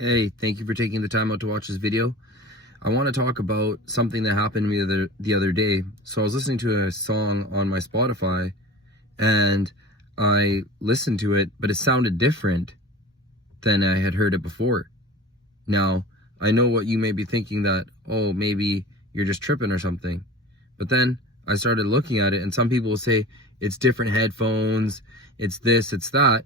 Hey, thank you for taking the time out to watch this video. I want to talk about something that happened to me the other day. So I was listening to a song on my Spotify and I listened to it, but it sounded different than I had heard it before. Now, I know what you may be thinking, that, oh, maybe you're just tripping or something. But then I started looking at it, and some people will say it's different headphones, it's this, it's that.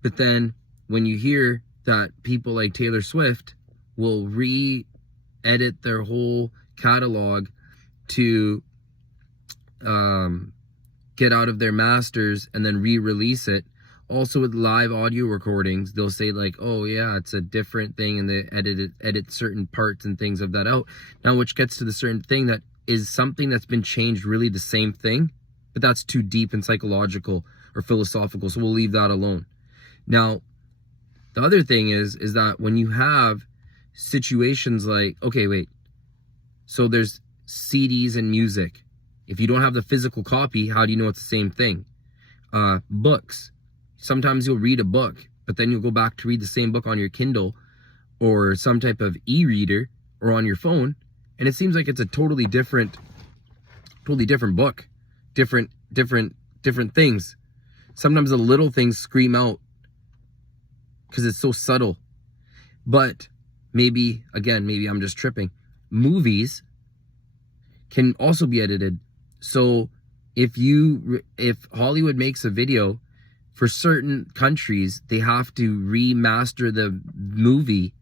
But then when you hear that people like Taylor Swift will re-edit their whole catalog to get out of their masters and then re-release it. Also with live audio recordings, they'll say like, oh yeah, it's a different thing, and they edit certain parts and things of that out. Now, which gets to the certain thing that is something that's been changed, really the same thing, but that's too deep and psychological or philosophical, so we'll leave that alone. Now, the other thing is that when you have situations like, okay, wait, so there's CDs and music. If you don't have the physical copy, how do you know it's the same thing? Books. Sometimes you'll read a book, but then you'll go back to read the same book on your Kindle or some type of e-reader or on your phone, and it seems like it's a totally different book, different things. Sometimes the little things scream out because it's so subtle. But maybe I'm just tripping. Movies can also be edited. So if Hollywood makes a video, for certain countries, they have to remaster the movie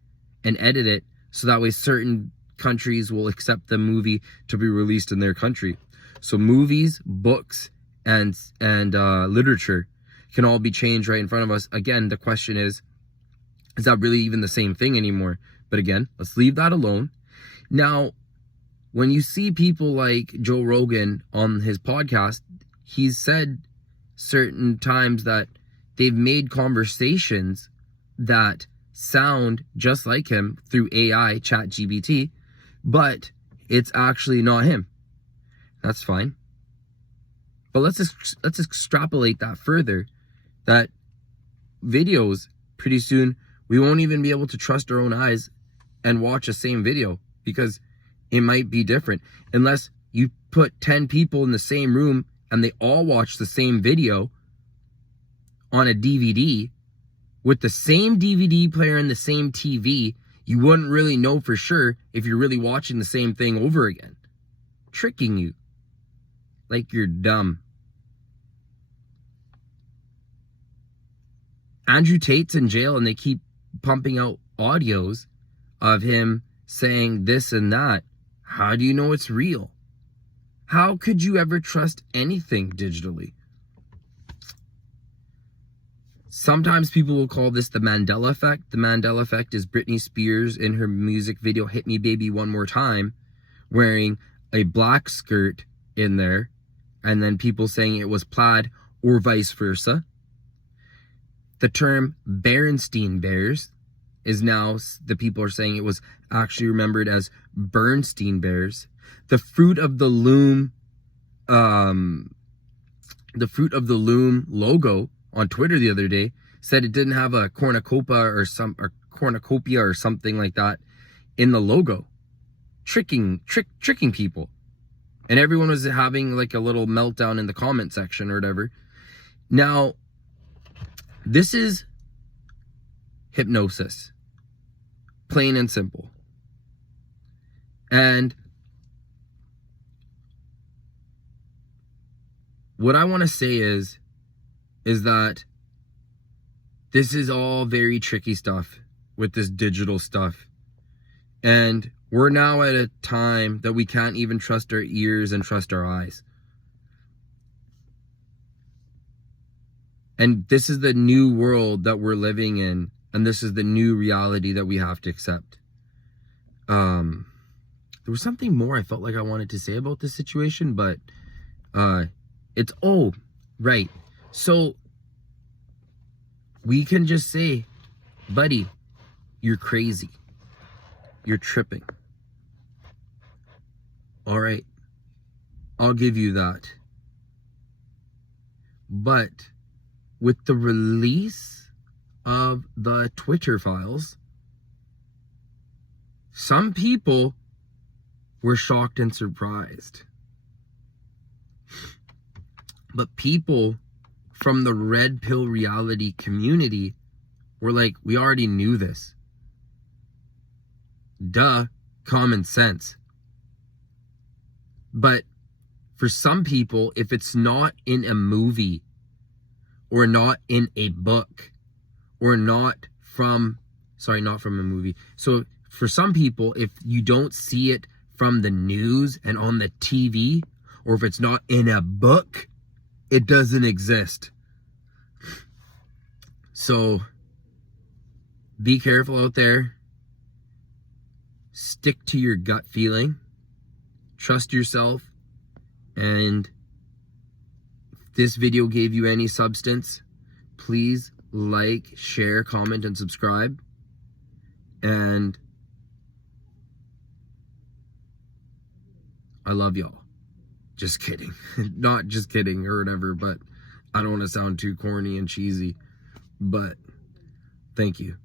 and edit it so that way certain countries will accept the movie to be released in their country. So movies, books, and literature can all be changed right in front of us. Again, the question is that really even the same thing anymore? But again, let's leave that alone. Now, when you see people like Joe Rogan on his podcast, he's said certain times that they've made conversations that sound just like him through AI, ChatGPT, but it's actually not him. That's fine. But let's extrapolate that further, that videos, pretty soon we won't even be able to trust our own eyes and watch the same video, because it might be different. Unless you put 10 people in the same room and they all watch the same video on a DVD with the same DVD player and the same TV, you wouldn't really know for sure if you're really watching the same thing over again. Tricking you like you're dumb. Andrew Tate's in jail and they keep pumping out audios of him saying this and that. How do you know it's real? How could you ever trust anything digitally? Sometimes people will call this the Mandela effect. The Mandela effect is Britney Spears in her music video Hit Me Baby One More Time wearing a black skirt in there, and then people saying it was plaid or vice versa. The term Berenstain Bears is now, the people are saying it was actually remembered as Bernstein Bears. The Fruit of the Loom logo on Twitter the other day said it didn't have a cornucopia or something like that in the logo. Tricking people. And everyone was having like a little meltdown in the comment section or whatever. Now, this is hypnosis. Plain and simple. And what I want to say is that this is all very tricky stuff with this digital stuff. And we're now at a time that we can't even trust our ears and trust our eyes. And this is the new world that we're living in. And this is the new reality that we have to accept. There was something more I felt like I wanted to say about this situation, but it's, oh, right. So we can just say, buddy, you're crazy. You're tripping. All right. I'll give you that. But with the release of the Twitter files, Some people were shocked and surprised. But people from the red pill reality community were like, we already knew this. Duh, common sense. But for some people, if it's not in a movie or not in a book or not from a movie. So for some people, if you don't see it from the news and on the TV, or if it's not in a book, it doesn't exist. So be careful out there. Stick to your gut feeling. Trust yourself. And if this video gave you any substance, please like, share, comment, and subscribe. And I love y'all. Just kidding. Not just kidding or whatever, but I don't want to sound too corny and cheesy. But thank you.